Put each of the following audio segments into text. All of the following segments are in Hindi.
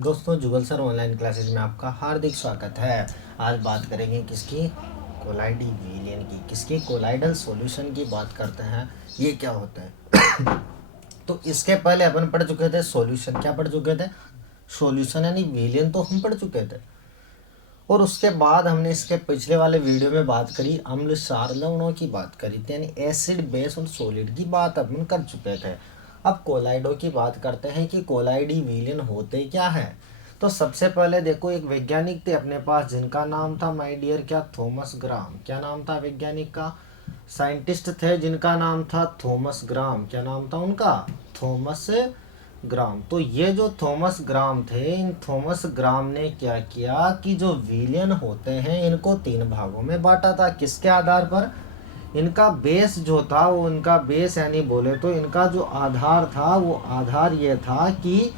दोस्तों जुगल सर ऑनलाइन क्लासेज में आपका हार्दिक स्वागत है। आज बात करेंगे किसकी, कोलाइडी विलियन की। किसकी, कोलाइडल सॉल्यूशन की बात करते हैं। ये क्या होता है तो इसके पहले अपन पढ़ चुके थे सॉल्यूशन। क्या पढ़ चुके थे? सॉल्यूशन यानी विलियन तो हम पढ़ चुके थे। और उसके बाद हमने इसके पिछले वाले वीडियो में बात करी अम्ल क्षार लवणों की बात करी थी, यानी एसिड बेस और सॉलिड की बात अपन कर चुके थे। अब कोलाइडो की बात करते हैं कि कोलाइडी विलियन होते क्या है। तो सबसे पहले देखो, एक वैज्ञानिक थे अपने पास जिनका नाम था माय डियर क्या, थॉमस ग्राम। क्या नाम था वैज्ञानिक का? साइंटिस्ट थे जिनका नाम था थॉमस ग्राम। क्या नाम था उनका? थॉमस ग्राम। तो ये जो थॉमस ग्राम थे, इन थॉमस ग्राम ने क्या किया कि जो विलियन होते हैं इनको 3 भागों में बांटा था। किसके आधार पर? इनका बेस जो था वो, इनका बेस यानी बोले तो इनका जो आधार था वो आधार ये था कि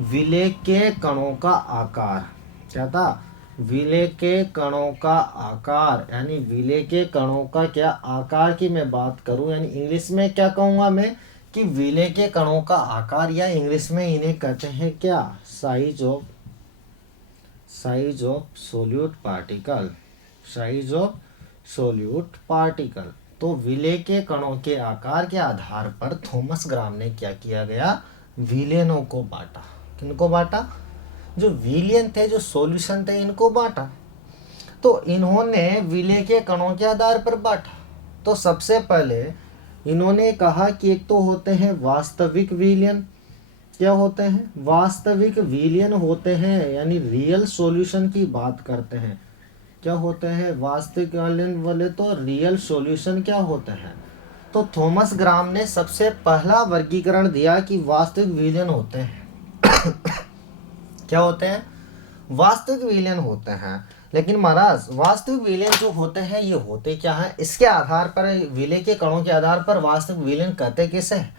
विलेय के कणों का आकार। क्या था? विलेय के कणों का आकार, यानी विलेय के कणों का क्या आकार की मैं बात करूं, यानी इंग्लिश में क्या कहूंगा मैं कि विलेय के कणों का आकार, या इंग्लिश में इन्हें कहते हैं क्या, size of solute particle. Size of solute particle. तो विलेय के कणों के आकार के आधार पर थॉमस ग्राम ने क्या किया गया, विलेयनों को बांटा। किनको बांटा? जो विलियन थे, जो सॉल्यूशन थे, इनको बांटा। तो इन्होंने विलेय के कणों के आधार पर बांटा। तो सबसे पहले इन्होंने कहा कि एक तो होते हैं वास्तविक विलियन। क्या होते हैं? वास्तविक विलियन होते हैं, यानी रियल सॉल्यूशन की बात करते हैं। क्या होते हैं? वास्तविक विलियन बोले तो रियल सॉल्यूशन क्या होते हैं। तो थॉमस ग्राम ने सबसे पहला वर्गीकरण दिया कि वास्तविक विलियन होते हैं क्या होते हैं? वास्तविक विलियन होते हैं। लेकिन महाराज, वास्तविक विलियन जो होते हैं ये होते क्या है? इसके आधार पर, विलेय के कणों के आधार पर वास्तविक विलियन कहते किसे हैं?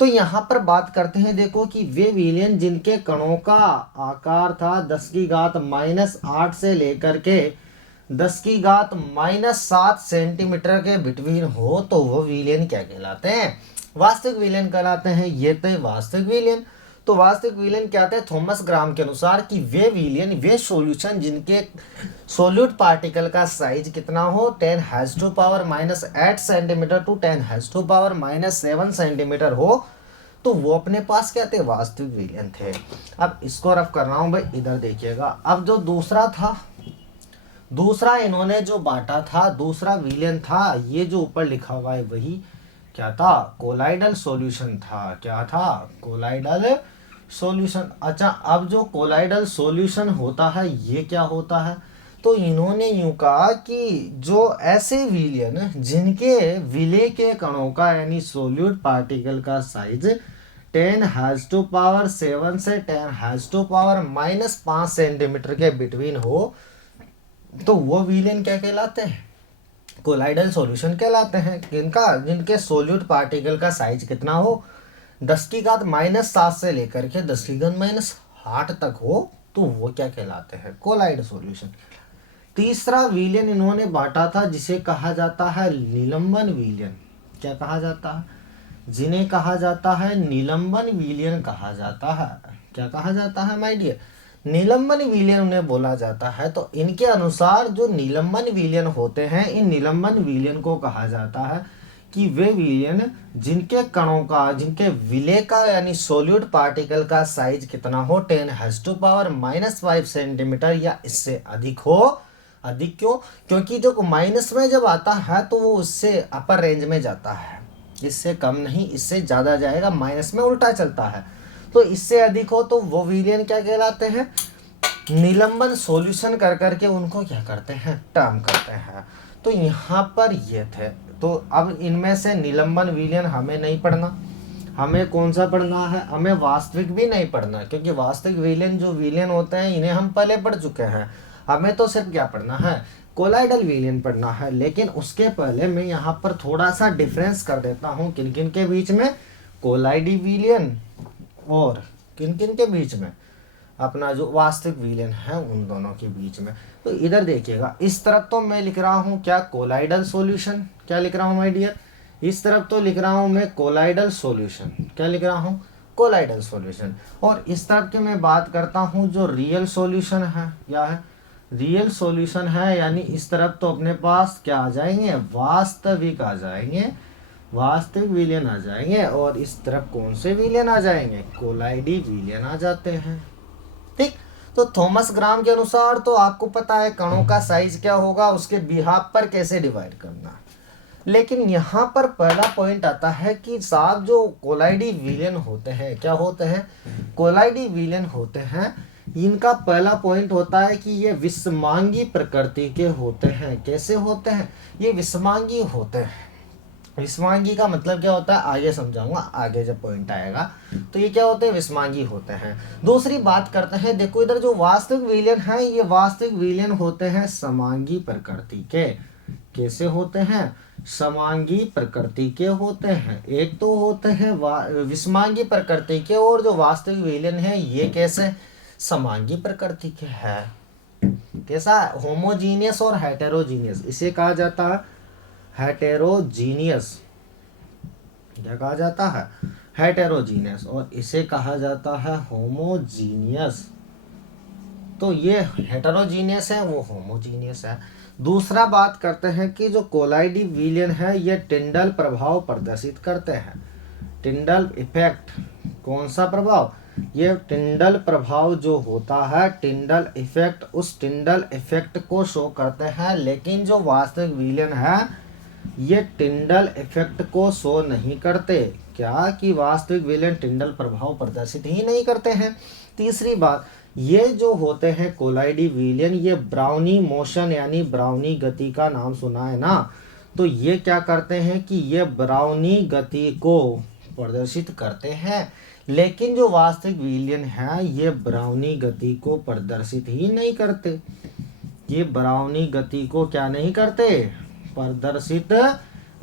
तो यहाँ पर बात करते हैं, देखो कि वे विलियन जिनके कणों का आकार था 10⁻⁻8 से लेकर के 10⁻⁻7 सेंटीमीटर के बिटवीन हो, तो वो विलियन क्या कहलाते हैं? वास्तविक विलियन कहलाते हैं। ये थे वास्तविक विलियन। तो वास्तविक विलियन क्या थे थॉमस ग्राम के अनुसार कि वे विलियन, वे सॉल्यूशन जिनके सोल्यूट पार्टिकल का साइज कितना हो, 10⁻⁻8 सेंटीमीटर टू 10⁻⁻7 सेंटीमीटर हो, तो वो अपने पास क्या थे, वास्तविक विलियन थे। अब इसको रफ कर रहा हूं भाई, इधर देखिएगा। अब जो दूसरा था, दूसरा इन्होंने जो बांटा था, दूसरा विलियन था, ये जो ऊपर लिखा हुआ है वही क्या था, कोलाइडल सॉल्यूशन था। क्या था? Colloidal solution. अच्छा, अब जो कोलाइडल सॉल्यूशन होता है ये क्या होता है? तो इन्होंने यूं कहा कि जो ऐसे विलियन जिनके विलेय के कणों का, यानी सोल्यूट पार्टिकल का साइज 10⁻7 से 10⁻⁻5 सेंटीमीटर के बिटवीन हो, तो वो विलेन क्या कहलाते हैं? कोलाइडल सॉल्यूशन कहलाते हैं। किनका? जिनके सोल्यूट पार्टिकल का साइज कितना हो, 10⁻⁻7 से लेकर के 10⁻⁻8 तक हो, तो वो क्या कहलाते हैं, कोलाइड सॉल्यूशन। तीसरा विलियन इन्होंने बांटा था जिसे कहा जाता है निलंबन विलियन। क्या कहा जाता है? जिन्हें कहा जाता है निलंबन विलियन कहा जाता है। क्या कहा जाता है माय डियर? निलंबन विलियन उन्हें बोला जाता है। तो इनके अनुसार जो निलंबन विलियन होते हैं, इन निलंबन विलियन को कहा जाता है कि वे विलियन जिनके कणों का, जिनके विलेय का यानी सोल्यूट पार्टिकल का साइज कितना हो, 10⁻⁻5 सेंटीमीटर या इससे अधिक हो। अधिक क्यों? क्योंकि जो माइनस में जब आता है तो वो उससे अपर रेंज में जाता है, इससे कम नहीं, इससे ज़्यादा जाएगा, माइनस में उल्टा चलता है। तो इससे अधिक हो तो वो विलियन क्या कहलाते हैं, निलंबन सॉल्यूशन कर करके उनको क्या करते हैं, टर्म करते हैं। तो यहाँ पर ये थे। तो अब इनमें से निलंबन विलियन हमें नहीं पढ़ना। हमें कौन सा पढ़ना है? हमें वास्तविक भी नहीं पढ़ना, क्योंकि वास्तविक विलियन जो विलियन होते हैं इन्हें हम पहले पढ़ चुके हैं। हमें तो सिर्फ क्या पढ़ना है, कोलाइडल विलियन पढ़ना है। लेकिन उसके पहले मैं यहाँ पर थोड़ा सा डिफरेंस कर देता हूँ, किन किन के बीच में, कोलाइडी विलियन और किन किन के बीच में, अपना जो वास्तविक विलियन है उन दोनों के बीच में। तो इधर देखिएगा, इस तरफ तो मैं लिख रहा हूँ क्या, कोलाइडल सॉल्यूशन। क्या लिख रहा हूँ माय डियर? इस तरफ तो लिख रहा हूँ मैं कोलाइडल सॉल्यूशन। क्या लिख रहा हूँ? Colloidal solution. और इस तरफ की मैं बात करता हूँ जो रियल सॉल्यूशन है, क्या है, रियल सॉल्यूशन है, यानी इस तरफ तो अपने पास क्या आ जाएंगे, वास्तविक आ जाएंगे, वास्तविक विलयन आ जाएंगे, और इस तरफ कौन से विलयन आ जाएंगे, कोलाइडी विलयन आ जाते हैं। ठीक, तो थॉमस ग्राम के अनुसार तो आपको पता है कणों का साइज क्या होगा, उसके बिहाफ पर कैसे डिवाइड करना है। लेकिन यहाँ पर पहला पॉइंट आता है कि साहब जो कोलाइडी विलयन होते हैं, क्या होते हैं, कोलाइडी विलयन होते हैं, इनका पहला पॉइंट होता है कि ये विषमांगी प्रकृति के होते हैं। कैसे होते हैं, ये विषमांगी होते हैं। विषमांगी का मतलब क्या होता है आगे समझाऊंगा, आगे जब पॉइंट आएगा। तो ये क्या होते हैं, विषमांगी होते हैं। दूसरी बात करते हैं, देखो इधर जो वास्तविक विलयन है, ये वास्तविक विलयन होते हैं समांगी प्रकृति के। कैसे होते हैं, समांगी प्रकृति के होते हैं। एक तो होते हैं विषमांगी प्रकृति के, और जो वास्तविक विलयन है ये कैसे, समांगी प्रकृति के है। कैसा, होमोजीनियस और हेटेरोजीनियस, इसे कहा जाता है हेटेरोजीनियस। क्या कहा जाता है, हेटेरोजीनियस, और इसे कहा जाता है होमोजीनियस। तो ये हेटेरोजीनियस है, वो होमोजीनियस है। दूसरा बात करते हैं कि जो कोलाइडी विलयन है ये टिंडल प्रभाव प्रदर्शित करते हैं। टिंडल इफेक्ट, कौन सा प्रभाव, ये टिंडल प्रभाव जो होता है, टिंडल इफेक्ट, उस टिंडल इफेक्ट को शो करते हैं। लेकिन जो वास्तविक विलयन है ये टिंडल इफेक्ट को शो नहीं करते। क्या कि वास्तविक विलयन टिंडल प्रभाव प्रदर्शित ही नहीं करते हैं। तीसरी बात, ये जो होते हैं कोलाइडी विलयन, ये ब्राउनी मोशन यानी ब्राउनी गति का नाम सुना है ना, तो ये क्या करते हैं कि ये ब्राउनी गति को प्रदर्शित करते हैं। लेकिन जो वास्तविक विलयन है ये ब्राउनी गति को प्रदर्शित ही नहीं करते। ये ब्राउनी गति को क्या नहीं करते, प्रदर्शित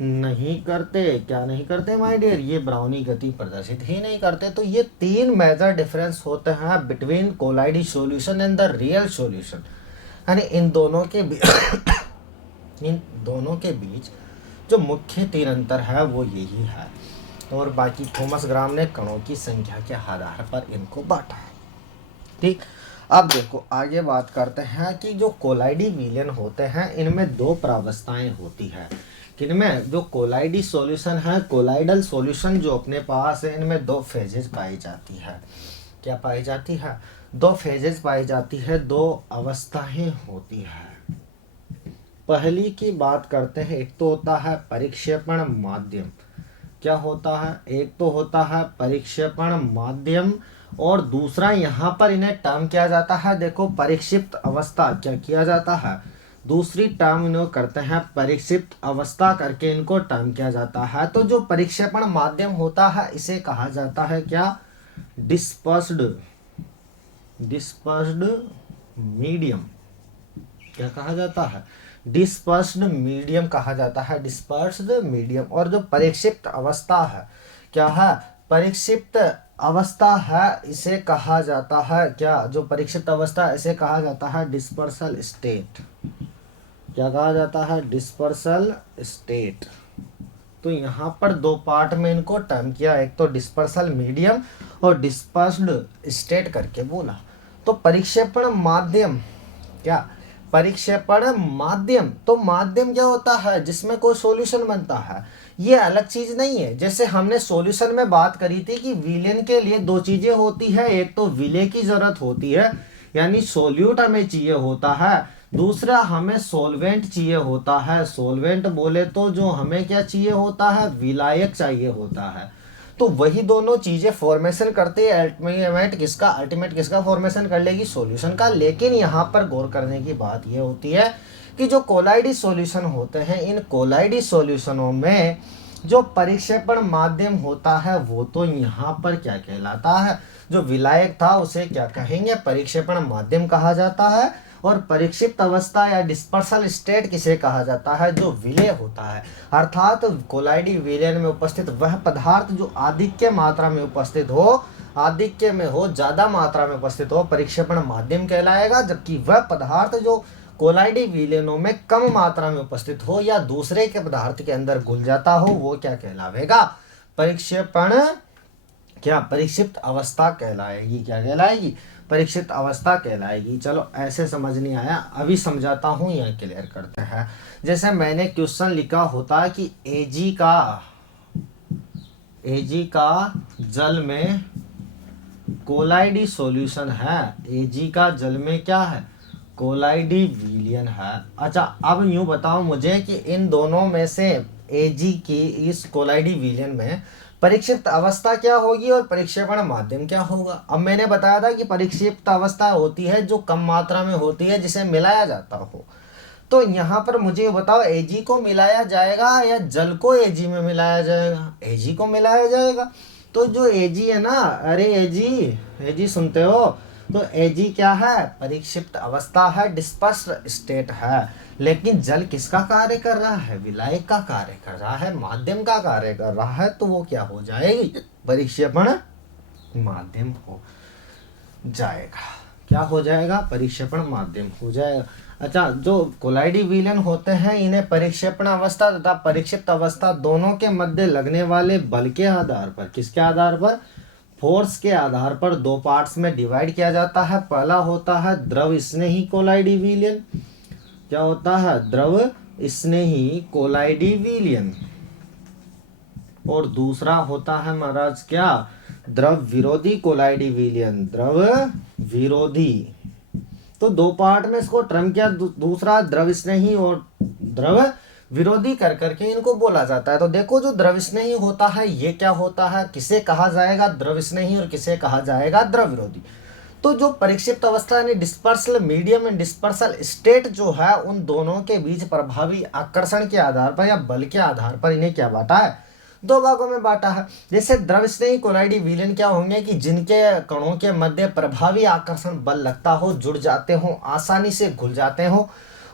नहीं करते। क्या नहीं करते माय डियर, ये ब्राउनी गति प्रदर्शित ही नहीं करते। तो ये तीन मेजर डिफरेंस होते हैं between colloidal solution and the real solution, यानी इन दोनों के बीच जो मुख्य तीन अंतर है वो यही है। और बाकी थॉमस ग्राम ने कणों की संख्या के आधार पर इनको बांटा है। ठीक, अब देखो आगे बात करते हैं कि जो कोलाइडी विलयन होते हैं इनमें दो प्रावस्थाएं होती है। किनमें, जो कोलाइडी सॉल्यूशन है, कोलाइडल सॉल्यूशन जो अपने पास है, इनमें दो फेजेस पाई जाती है। क्या पाई जाती है, दो फेजेस पाई जाती है, दो अवस्थाएं होती है। पहली की बात करते हैं, एक तो होता है परिक्षेपण माध्यम। क्या होता है, एक तो होता है परिक्षेपण माध्यम, और दूसरा यहाँ पर इन्हें टर्म किया जाता है, देखो परिक्षिप्त अवस्था। क्या किया जाता है, दूसरी टर्म इन्हें करते हैं परिक्षिप्त अवस्था करके इनको टर्म किया जाता है। तो जो परिक्षेपण माध्यम होता है इसे कहा जाता है क्या, डिस्पर्स्ड मीडियम। क्या कहा जाता है, डिस्पर्स्ड मीडियम कहा जाता है, डिस्पर्स्ड मीडियम। और जो परिक्षिप्त अवस्था है, क्या है, परिक्षिप्त अवस्था है, इसे कहा जाता है क्या, जो परिक्षिप्त अवस्था इसे कहा जाता है डिस्पर्सल स्टेट। क्या कहा जाता है, डिस्पर्सल स्टेट। तो यहाँ पर दो पार्ट में इनको टर्म किया, एक तो डिस्पर्सल मीडियम और डिस्पर्स्ड स्टेट करके बोला। तो परिक्षेपण माध्यम, क्या, परिक्षेपण माध्यम, तो माध्यम क्या होता है, जिसमें कोई सॉल्यूशन बनता है। ये अलग चीज नहीं है। जैसे हमने सॉल्यूशन में बात करी थी कि विलयन के लिए दो चीजें होती है, एक तो विलय की जरूरत होती है यानी सोल्यूट हमें चाहिए होता है, दूसरा हमें सोलवेंट चाहिए होता है। सोलवेंट बोले तो जो हमें क्या चाहिए होता है, विलायक चाहिए होता है। तो वही दोनों चीजें फॉर्मेशन करते हैं, अल्टीमेट किसका फॉर्मेशन कर लेगी, सॉल्यूशन का। लेकिन यहाँ पर गौर करने की बात यह होती है कि जो कोलाइडी सॉल्यूशन होते हैं, इन कोलाइडी सॉल्यूशनों में जो परिक्षेपण माध्यम होता है वो तो यहाँ पर क्या कहलाता है, जो विलायक था उसे क्या कहेंगे, परिक्षेपण माध्यम कहा जाता है। और परिक्षिप्त अवस्था या डिस्पर्सल स्टेट किसे कहा जाता है, जो विलय होता है। अर्थात कोलाइडी विलयन में उपस्थित वह पदार्थ जो आधिक्य मात्रा में उपस्थित हो, आधिक्य में हो, ज्यादा मात्रा में उपस्थित हो, परिक्षेपण माध्यम कहलाएगा। जबकि वह पदार्थ जो कोलाइडी विलयनों में कम मात्रा में उपस्थित हो या दूसरे के पदार्थ के अंदर घुल जाता हो, वो क्या कहलावेगा, परिक्षेपण, क्या परिक्षिप्त अवस्था कहलाएगी। क्या कहलाएगी, परिक्षिप्त अवस्था कहलाएगी। चलो ऐसे समझ नहीं आया, अभी समझाता हूँ, यह क्लियर करते हैं। जैसे मैंने क्वेश्चन लिखा होता कि एजी का जल में कोलाइडी सॉल्यूशन है। एजी का जल में क्या है, कोलाइडी विलयन है। अच्छा अब यूं बताओ मुझे कि इन दोनों में से एजी की इस कोलाइडी विलयन में परिक्षिप्त अवस्था क्या होगी और परिक्षेपण माध्यम क्या होगा। अब मैंने बताया था कि परिक्षिप्त अवस्था होती है जो कम मात्रा में होती है, जिसे मिलाया जाता हो। तो यहाँ पर मुझे बताओ एजी को मिलाया जाएगा या जल को एजी में मिलाया जाएगा। एजी को मिलाया जाएगा। तो जो एजी है ना, अरे एजी सुनते हो, तो एजी क्या है, परिक्षिप्त अवस्था है, डिस्पर्स्ड स्टेट है। लेकिन जल किसका कार्य कर रहा है, विलायक का कार्य कर रहा है, माध्यम का कार्य कर रहा है। तो वो क्या हो जाएगी, परिक्षेपण माध्यम हो जाएगा। क्या हो जाएगा, परिक्षेपण माध्यम हो जाएगा। अच्छा जो कोलाइडी विलयन होते हैं इन्हें परिक्षेपण अवस्था तथा परिक्षिप्त अवस्था दोनों के मध्य लगने वाले बल के आधार पर, किसके आधार पर, फोर्स के आधार पर दो पार्ट्स में डिवाइड किया जाता है। पहला होता है द्रव स्नेही कोलाइडी विलयन। क्या होता है, द्रव स्नेही कोलाइडी विलयन। और दूसरा होता है महाराज क्या, द्रव विरोधी कोलाइडी विलयन। द्रव विरोधी, तो दो पार्ट में इसको टर्म किया, दूसरा द्रव स्नेही और द्रव विरोधी कर करके इनको बोला जाता है। तो देखो जो द्रव स्नेही होता है ये क्या होता है, किसे कहा जाएगा द्रव स्नेही और किसे कहा जाएगा द्रव विरोधी। तो जो परिक्षिप्त अवस्था यानी dispersal medium and dispersal state जो है, उन दोनों के बीच प्रभावी आकर्षण के आधार पर या बल के आधार पर इन्हें क्या बांटा है, दो भागों में बांटा है। जैसे द्रव स्नेही कोलाइडी विलयन क्या होंगे कि जिनके कणों के मध्य प्रभावी आकर्षण बल लगता हो, जुड़ जाते हो, आसानी से घुल जाते हो,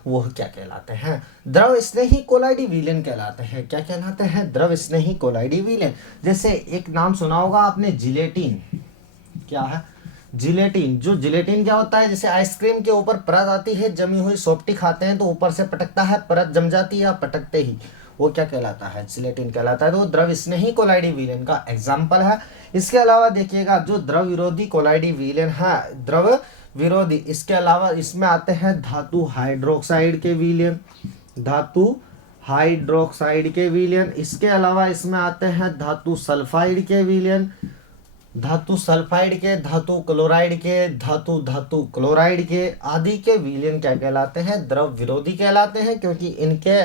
वो क्या कहलाते हैं, द्रव स्नेही कोलाइडी विलयन कहलाते हैं। क्या कहलाते हैं, द्रव स्नेही कोलाइडी विलयन। जैसे एक नाम सुना होगा आपने, जिलेटिन। क्या है, जिलेटिन। जो जिलेटिन क्या होता है, जैसे आइसक्रीम के ऊपर परत आती है जमी हुई, सॉफ्टी खाते हैं तो ऊपर से पटकता है, परत जम जाती है पटकते ही, वो क्या कहलाता है, जिलेटिन कहलाता है। तो द्रव स्नेही कोलाइडी विलयन का एग्जाम्पल है। इसके अलावा देखिएगा जो द्रव विरोधी कोलाइडी विलयन है, द्रव विरोधी, इसके अलावा इसमें आते हैं धातु हाइड्रोक्साइड के विलयन, धातु हाइड्रोक्साइड के विलयन। इसके अलावा इसमें आते हैं धातु सल्फाइड के विलयन, धातु सल्फाइड के, धातु क्लोराइड के, धातु क्लोराइड के आदि के विलयन क्या कहलाते हैं, द्रव विरोधी कहलाते हैं। क्योंकि इनके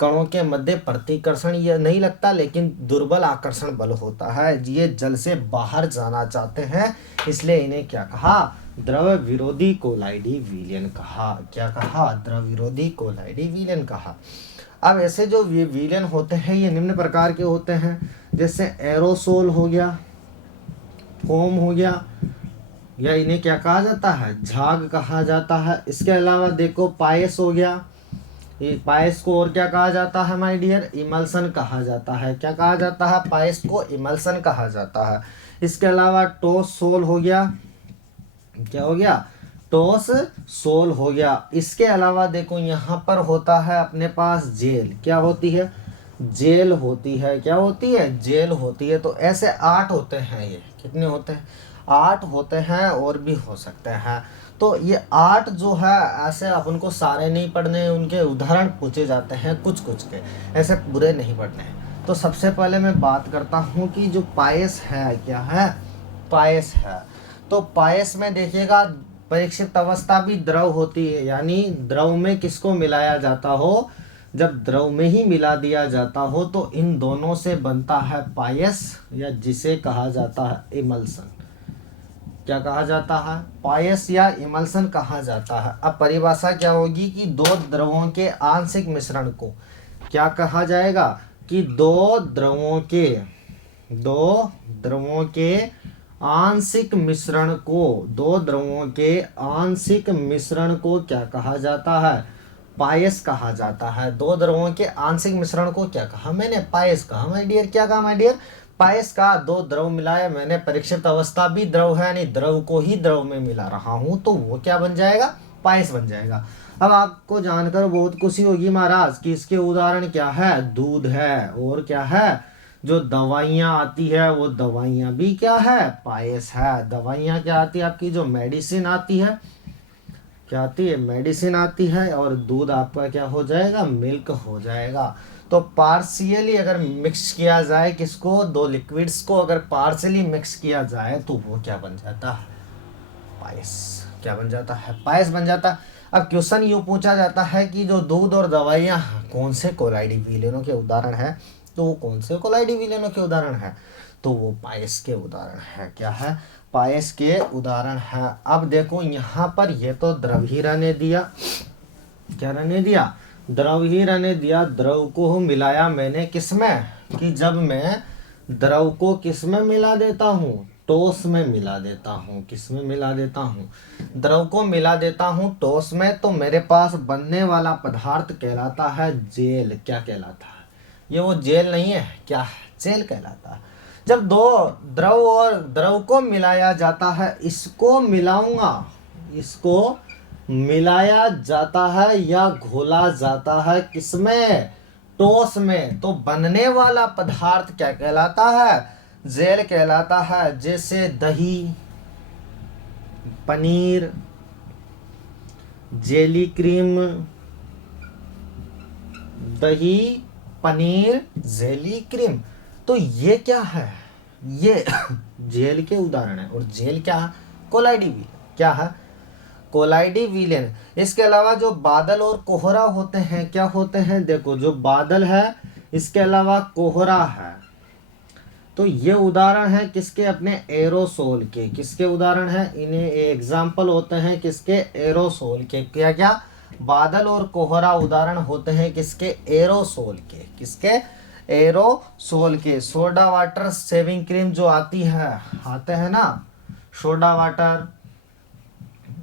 कणों के मध्य प्रतिकर्षण ये नहीं लगता, लेकिन दुर्बल आकर्षण बल होता है। ये जल से बाहर जाना चाहते हैं, इसलिए इन्हें क्या कहा, द्रव विरोधी कोलाइडी विलयन कहा। क्या कहा, द्रव विरोधी कोलाइडी विलयन कहा। अब ऐसे जो विलयन होते हैं ये निम्न प्रकार के होते हैं, जैसे एरोसोल हो गया, फोम हो गया, या इन्हें क्या कहा जाता है, झाग कहा जाता है। इसके अलावा देखो पायस हो गया, पायस को और क्या कहा जाता है माय डियर, इमल्सन कहा जाता है। क्या कहा जाता है, पायस को इमल्सन कहा जाता है। इसके अलावा टोस सोल हो गया, क्या हो गया, टोस सोल हो गया। इसके अलावा देखो यहाँ पर होता है अपने पास जेल। क्या होती है, जेल होती है। क्या होती है, जेल होती है। तो ऐसे 8 होते हैं। ये कितने होते हैं, 8 होते हैं, और भी हो सकते हैं। तो ये 8 जो है ऐसे अपन को सारे नहीं पढ़ने, उनके उदाहरण पूछे जाते हैं कुछ कुछ के, ऐसे पूरे नहीं पढ़ने। तो सबसे पहले मैं बात करता हूँ कि जो पायस है, क्या है, पायस है। तो पायस में देखिएगा परिक्षिप्त अवस्था भी द्रव होती है, यानी द्रव में किसको मिलाया जाता हो, जब द्रव में ही मिला दिया जाता हो तो इन दोनों से बनता है पायस, या जिसे कहा जाता है इमल्सन। क्या कहा जाता है, पायस या इमल्सन कहा जाता है। अब परिभाषा क्या होगी कि दो द्रवों के आंशिक मिश्रण को क्या कहा जाएगा, कि दो द्रवों के आंशिक मिश्रण को, दो द्रवों के आंशिक मिश्रण को क्या कहा जाता है, पायस कहा जाता है। दो द्रवों के आंशिक मिश्रण को क्या कहा मैंने, पायस कहा माय डियर। क्या कहा माय डियर, पायस का। दो द्रव मिलाया मैंने, परिक्षिप्त अवस्था भी द्रव है, यानी द्रव को ही द्रव में मिला रहा हूं, तो वो क्या बन जाएगा, पायस बन जाएगा। अब आपको जानकर बहुत खुशी होगी महाराज कि इसके उदाहरण क्या है, दूध है, और क्या है, जो दवाइयाँ आती है वो दवाइयाँ भी क्या है, पायस है। दवाइयाँ क्या आती है आपकी, जो मेडिसिन आती है, क्या आती है, मेडिसिन आती है। और दूध आपका क्या हो जाएगा, मिल्क हो जाएगा। तो पार्शियली अगर मिक्स किया जाए किसको, दो लिक्विड्स को अगर पार्शियली मिक्स किया जाए तो वो क्या बन जाता है, पायस। क्या बन जाता है, पायस बन जाता है। अब क्वेश्चन यूँ पूछा जाता है कि जो दूध और दवाइयाँ कौन से कोलाइडी विलेनों के उदाहरण है, तो वो कौन से कोलाइडी विलेनों के उदाहरण है, तो वो पायस के उदाहरण है। क्या है, पायस के उदाहरण है। अब देखो यहाँ पर ये तो द्रव ही रहने दिया, क्या रहने दिया, द्रव ही रहने दिया। द्रव को मिलाया मैंने किसमें, कि जब मैं द्रव को किसमें मिला देता हूँ, टोस में मिला देता हूँ। किसमें मिला देता हूँ, द्रव को मिला देता हूँ टोस में, तो मेरे पास बनने वाला पदार्थ कहलाता है जेल। क्या कहलाता है, ये वो जेल नहीं है, क्या है, जेल कहलाता है। जब दो द्रव और द्रव को मिलाया जाता है, इसको मिलाऊंगा, इसको मिलाया जाता है या घोला जाता है किसमें, टोस में, तो बनने वाला पदार्थ क्या कहलाता है, जेल कहलाता है। जैसे दही, पनीर, जेली क्रीम, दही, पनीर, जेली क्रीम, तो ये क्या है, ये जेल के उदाहरण है। और जेल क्या है, कोलाइडी विलेन। क्या है, कोलाइडी विलेन। इसके अलावा जो बादल और कोहरा होते हैं, क्या होते हैं, देखो जो बादल है, इसके अलावा कोहरा है, तो ये उदाहरण है किसके, अपने एरोसोल के। किसके उदाहरण है, इन्हें एग्जाम्पल होते हैं किसके, एरोसोल के। क्या क्या, बादल और कोहरा उदाहरण होते हैं किसके, एरोसोल के। किसके, एरोसोल के। सोडा वाटर सेविंग क्रीम जो आती है, आते हैं ना, सोडा वाटर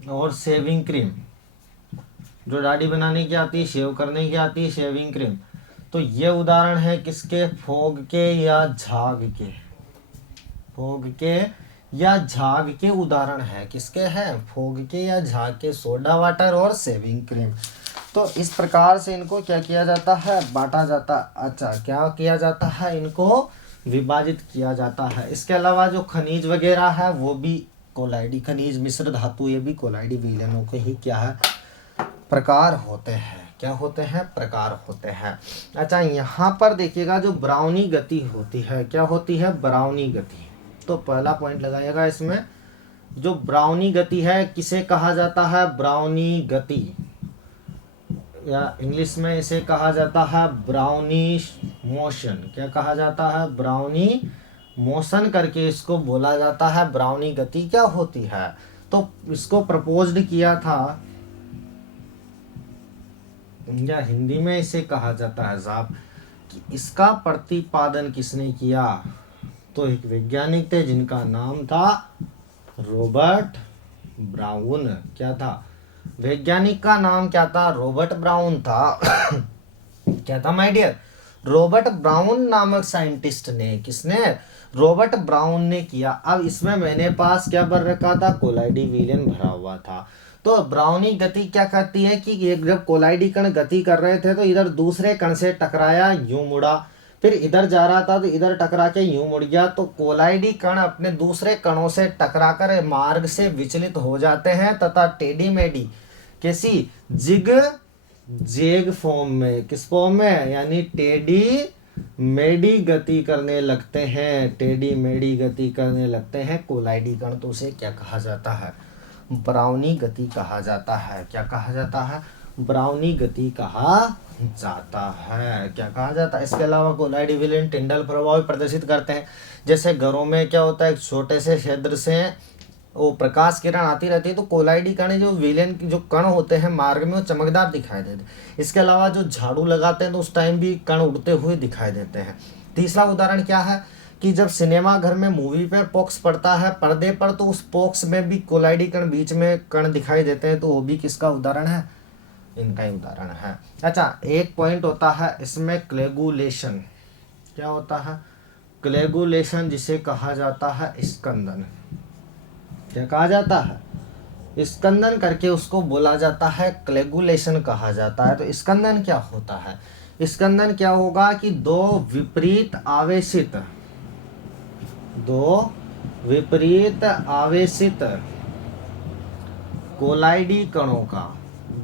और सेविंग क्रीम, जो दाढ़ी बनाने की आती है, शेव करने की आती है, शेविंग क्रीम, तो ये उदाहरण है किसके, फोग के या झाग के। फोग के या झाग के उदाहरण है किसके हैं, फोग के या झाग के, सोडा वाटर और सेविंग क्रीम। तो इस प्रकार से इनको क्या किया जाता है, बांटा जाता, अच्छा क्या किया जाता है, इनको विभाजित किया जाता है। इसके अलावा जो खनिज वगैरह है वो भी कोलाइडी, खनिज, मिश्र धातु, ये भी कोलाइडी विलेनों के ही क्या है, प्रकार होते हैं। क्या होते हैं, प्रकार होते हैं। अच्छा यहाँ पर देखिएगा जो ब्राउनी गति होती है, क्या होती है, ब्राउनी गति। तो पहला पॉइंट लगाइएगा इसमें, जो ब्राउनी गति है किसे कहा जाता है, ब्राउनी गति, या इंग्लिश में इसे कहा जाता है ब्राउनिश मोशन। क्या कहा जाता है, ब्राउनी मोशन करके इसको बोला जाता है। ब्राउनी गति क्या होती है, तो इसको प्रपोज्ड किया था, या हिंदी में इसे कहा जाता है साहब, कि इसका प्रतिपादन किसने किया, तो एक वैज्ञानिक थे जिनका नाम था रॉबर्ट ब्राउन। क्या था, वैज्ञानिक का नाम क्या था, रॉबर्ट ब्राउन था। क्या था माय डियर, रॉबर्ट ब्राउन नामक साइंटिस्ट ने, किसने, रॉबर्ट ब्राउन ने किया। अब इसमें मैंने पास क्या भर रखा था, कोलाइडी विलेन भरा हुआ था। तो ब्राउनी गति क्या कहती है कि एक जब कोलाइडी कण गति कर रहे थे तो इधर दूसरे कण से टकराया, यूं मुड़ा, फिर इधर जा रहा था तो इधर टकरा के यूं मुड़ गया। तो कोलाइडी कण अपने दूसरे कणों से टकराकर मार्ग से विचलित हो जाते हैं तथा टेढ़ी मेढ़ी कैसी, जिग जेग फॉर्म में, किस फॉर्म में, यानी टेढ़ी मेढ़ी गति करने लगते हैं, टेढ़ी मेढ़ी गति करने लगते हैं कोलाइडी कण। तो उसे क्या कहा जाता है, ब्राउनी गति कहा जाता है। क्या कहा जाता है, ब्राउनी गति कहा जाता है। क्या कहा जाता है। इसके अलावा कोलाइडी विलेन टिंडल प्रभाव प्रदर्शित करते हैं। जैसे घरों में क्या होता है, एक छोटे से छिद्र से वो प्रकाश किरण आती रहती है, तो कोलाइडी कण जो विलेन जो कण होते हैं मार्ग में वो चमकदार दिखाई देते हैं। इसके अलावा जो झाड़ू लगाते हैं तो उस टाइम भी कण उड़ते हुए दिखाई देते हैं। तीसरा उदाहरण क्या है कि जब सिनेमा घर में मूवी पर पॉक्स पड़ता है पर्दे पर, तो उस पॉक्स में भी कोलाइडी कण बीच में कण दिखाई देते हैं, तो वो भी किसका उदाहरण है, इनका ही उदाहरण है। अच्छा एक पॉइंट होता है इसमें क्लेगुलेशन। क्या होता है, क्लेगुलेशन, जिसे कहा जाता है स्कंदन। क्या कहा जाता है, स्कंदन करके उसको बोला जाता है, क्लेगुलेशन कहा जाता है। तो स्कंदन क्या होता है, इसके अंदर क्या होगा कि दो विपरीत आवेशित कोलाइडी कणों का,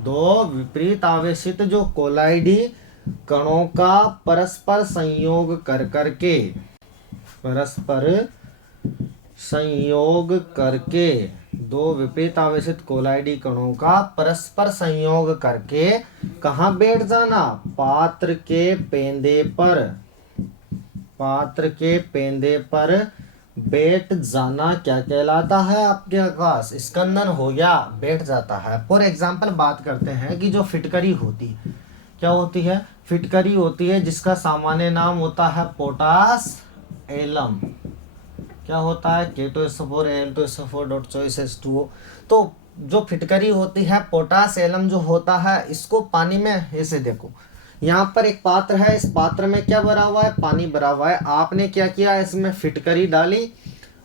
दो विपरीत आवेशित जो कोलाइडी कणों का परस्पर संयोग करके दो विपरीत आवेशित कोलाइडी कणों का परस्पर संयोग करके कहाँ बैठ जाना, पात्र के पेंदे पर बैठ जाना क्या कहलाता है आपके पास, स्कंदन हो गया, बैठ जाता है। फॉर एग्जाम्पल बात करते हैं कि जो फिटकरी होती है, क्या होती है, फिटकरी होती है जिसका सामान्य नाम होता है पोटास एलम, क्या होता है K2SO4 Al2SO4 dot choice H2O। तो जो फिटकरी होती है पोटास एलम जो होता है, इसको पानी में ऐसे देखो, यहाँ पर एक पात्र है, इस पात्र में क्या भरा हुआ है, पानी भरा हुआ है। आपने क्या किया, इसमें फिटकरी डाली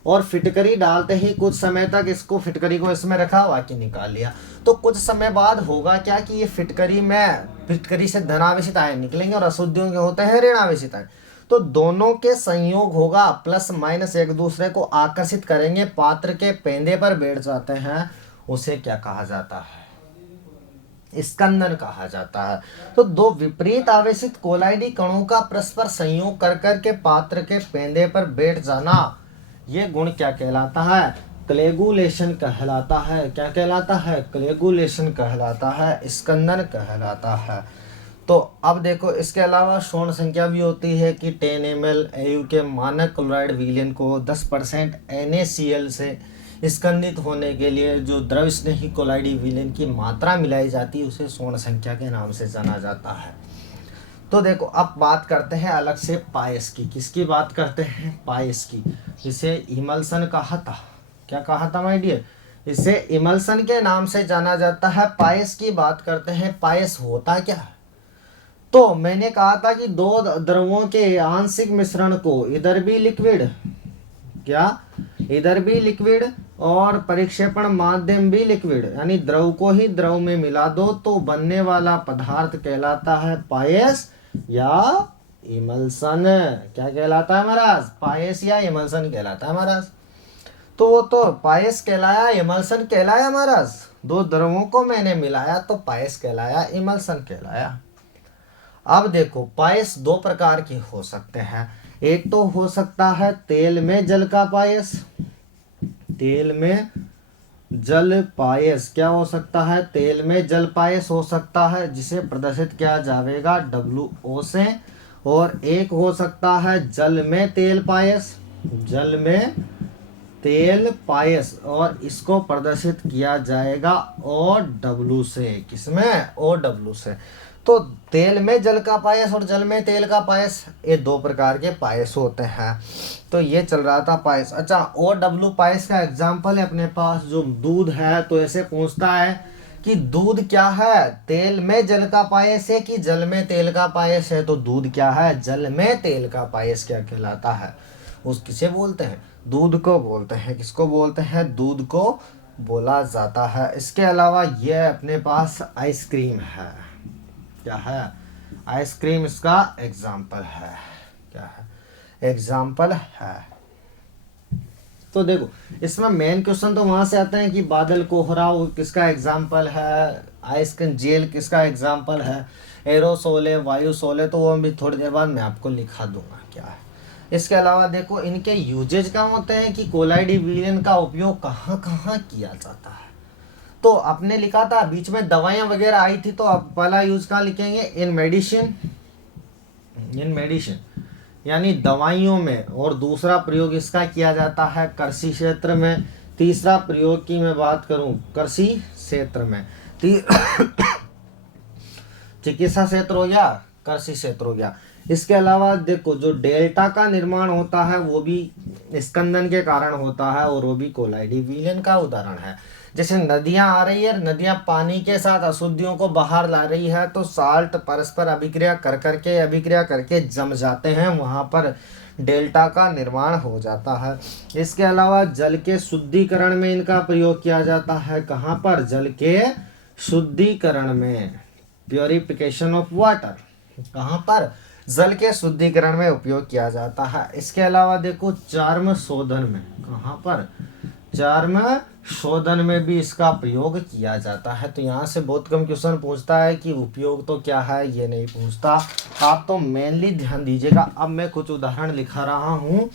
और फिटकरी डालते ही कुछ समय तक इसको फिटकरी को इसमें रखा, बाकी निकाल लिया। तो कुछ समय बाद होगा क्या कि ये फिटकरी से धनावेशित आयन निकलेंगे और अशुद्धियों के होते हैं ऋणावेशित आयन। तो दोनों के संयोग होगा, प्लस माइनस एक दूसरे को आकर्षित करेंगे, पात्र के पेंदे पर बैठ जाते हैं, उसे क्या कहा जाता है, स्कंदन कहा जाता है। तो दो विपरीत आवेशित कोलाइडी कणों का परस्पर संयोग कर के पात्र के पेंदे पर बैठ जाना, ये गुण क्या कहलाता है, क्लेगुलेशन कहलाता है। क्या कहलाता है, क्लेगुलेशन कहलाता है, स्कंदन कहलाता है। तो अब देखो इसके अलावा स्वर्ण संख्या भी होती है कि 10 ml AU के मानक क्लोराइड विलयन को 10% NaCl से स्कंदित होने के लिए जो द्रव स्नेही कोलाइडी विलयन की मात्रा मिलाई जाती है, उसे स्वर्ण संख्या के नाम से जाना जाता है। तो देखो अब बात करते हैं अलग से पायस की। किसकी बात करते हैं, पायस की, जिसे इमल्सन कहा था। क्या कहा था माय डियर, इसे इमल्सन के नाम से जाना जाता है। पायस की बात करते हैं, पायस होता क्या है। तो मैंने कहा था कि दो द्रवों के आंशिक मिश्रण को इधर भी लिक्विड और परिक्षेपण माध्यम भी लिक्विड, यानी द्रव को ही द्रव में मिला दो तो बनने वाला पदार्थ कहलाता है पायस या इमल्सन। क्या कहलाता है महाराज, पायस या इमल्सन कहलाता है महाराज। तो वो तो पायस कहलाया, इमल्सन कहलाया महाराज। दो द्रवों को मैंने मिलाया तो पायस कहलाया, इमल्सन कहलाया। अब देखो पायस दो प्रकार के हो सकते हैं। एक तो हो सकता है तेल में जल का पायस, तेल में जल पायस क्या हो सकता है, तेल में जल पायस हो सकता है, जिसे प्रदर्शित किया जाएगा WO से। और एक हो सकता है जल में तेल पायस, और इसको प्रदर्शित किया जाएगा OW से। किसमें, OW से। तो तेल में जल का पायस और जल में तेल का पायस, ये दो प्रकार के पायस होते हैं। तो ये चल रहा था पायस। अच्छा, OW पायस का एग्जाम्पल है अपने पास जो दूध है। तो ऐसे पूछता है कि दूध क्या है, तेल में जल का पायस है कि जल में तेल का पायस है। तो दूध क्या है, जल में तेल का पायस क्या कहलाता है, उस किसे बोलते हैं, दूध को बोलते हैं। किसको बोलते हैं, दूध को बोला जाता है। इसके अलावा यह अपने पास आइसक्रीम है। क्या है, आइसक्रीम इसका एग्जाम्पल है। क्या है, एग्जाम्पल है। तो देखो इसमें मेन क्वेश्चन तो वहां से आते हैं कि बादल कोहरा किसका एग्जाम्पल है, आइसक्रीम जेल किसका एग्जाम्पल है, एरोसोल है, वायुसोल है। तो वो भी थोड़ी देर बाद मैं आपको लिखा दूंगा क्या है। इसके अलावा देखो इनके यूजेज क्या होते हैं कि कोलाइडी विलयन का उपयोग कहाँ कहाँ किया जाता है। तो आपने लिखा था बीच में दवाइयाँ वगैरह आई थी, तो आप पहला यूज कहाँ लिखेंगे, इन मेडिसिन यानी दवाइयों में। और दूसरा प्रयोग इसका किया जाता है कृषि क्षेत्र में। तीसरा प्रयोग की मैं बात करूं कृषि क्षेत्र में, चिकित्सा क्षेत्र हो गया, कृषि क्षेत्र हो गया। इसके अलावा देखो जो डेल्टा का निर्माण होता है वो भी स्कंदन के कारण होता है, और वो भी कोलाइडी विलयन का उदाहरण है। जैसे नदियां आ रही है, नदियां पानी के साथ अशुद्धियों को बाहर ला रही है, तो साल्ट परस्पर अभिक्रिया करके जम जाते हैं, वहां पर डेल्टा का निर्माण हो जाता है। इसके अलावा जल के शुद्धिकरण में इनका प्रयोग किया जाता है। कहाँ पर, जल के शुद्धिकरण में, प्योरिफिकेशन ऑफ वाटर। कहाँ पर, जल के शुद्धिकरण में उपयोग किया जाता है। इसके अलावा देखो चर्म शोधन में, कहाँ पर, चर्म शोधन में भी इसका प्रयोग किया जाता है। तो यहाँ से बहुत कम क्वेश्चन पूछता है कि उपयोग तो क्या है, ये नहीं पूछता। आप तो मेनली ध्यान दीजिएगा। अब मैं कुछ उदाहरण लिखा रहा हूँ,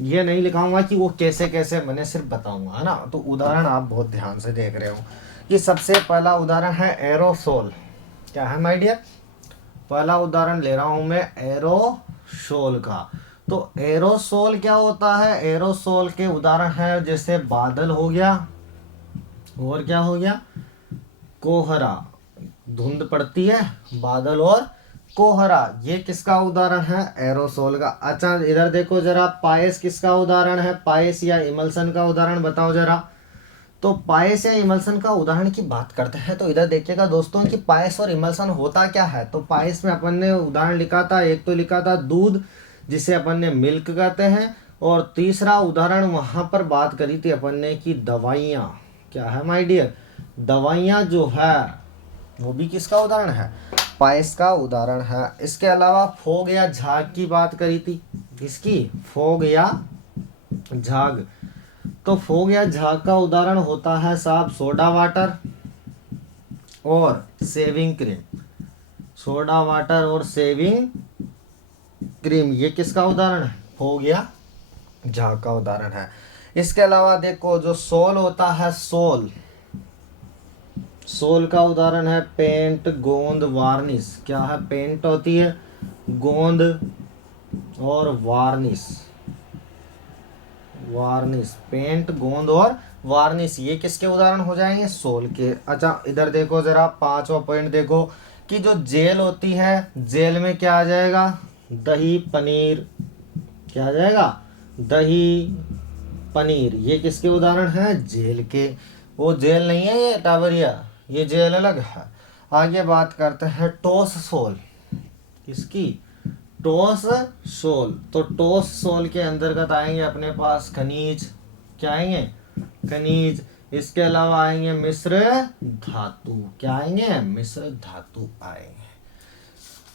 ये नहीं लिखाऊंगा कि वो कैसे कैसे, मैंने सिर्फ बताऊंगा, है ना। तो उदाहरण आप बहुत ध्यान से देख रहे हो कि सबसे पहला उदाहरण है एरोसोल। क्या है माय डियर, पहला उदाहरण ले रहा हूं मैं एरोसोल का। तो एरोसोल क्या होता है, एरोसोल के उदाहरण है जैसे बादल हो गया, और क्या हो गया, कोहरा, धुंध पड़ती है, बादल और कोहरा, ये किसका उदाहरण है, एरोसोल का। अच्छा इधर देखो जरा, पायस किसका उदाहरण है, पायस या इमल्सन का उदाहरण बताओ जरा। तो पायस या इमल्सन का उदाहरण की बात करते हैं तो इधर देखिएगा दोस्तों कि पायस और इमल्सन होता क्या है। तो पायस में अपन ने उदाहरण लिखा था, एक तो लिखा था दूध जिसे अपन ने मिल्क कहते हैं, और तीसरा उदाहरण वहां पर बात करी थी अपन ने कि दवाइयाँ, क्या है माय डियर, दवाइयाँ जो है वो भी किसका उदाहरण है, पायस का उदाहरण है। इसके अलावा फोग या झाग की बात करी थी, किसकी, फोग या झाग। तो फोग या झाग का उदाहरण होता है साहब सोडा वाटर और सेविंग क्रीम, सोडा वाटर और सेविंग क्रीम, ये किसका उदाहरण है, फोग या झाग का उदाहरण है। इसके अलावा देखो जो सोल होता है, सोल, सोल का उदाहरण है पेंट, गोंद, वार्निश। क्या है, पेंट होती है, गोंद और वार्निश, वार्निश, पेंट, गोंद और वार्निश, ये किसके उदाहरण हो जाएंगे, सोल के। अच्छा इधर देखो जरा, पांचवा पॉइंट देखो कि जो जेल होती है, जेल में क्या आ जाएगा, दही, पनीर, क्या आ जाएगा, दही, पनीर, ये किसके उदाहरण है, जेल के। वो जेल नहीं है ये टावरिया, ये जेल अलग है। आगे बात करते हैं टोस सोल, किसकी, टोस सोल। तो टोस सोल के अंतर्गत आएंगे अपने पास खनिज, क्या आएंगे, खनिज। इसके अलावा आएंगे मिश्र धातु, क्या आएंगे, मिश्र धातु आएंगे,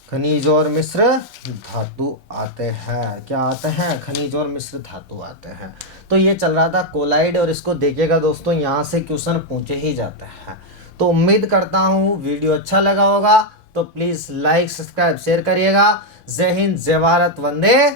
खनिज और मिश्र धातु आते हैं, क्या आते हैं, खनिज और मिश्र धातु आते हैं। तो ये चल रहा था कोलाइड, और इसको देखिएगा दोस्तों यहाँ से क्वेश्चन पूछे ही जाते हैं। तो उम्मीद करता हूँ वीडियो अच्छा लगा होगा, तो प्लीज़ लाइक, सब्सक्राइब, शेयर करिएगा। जय हिंद, जय भारत, वंदे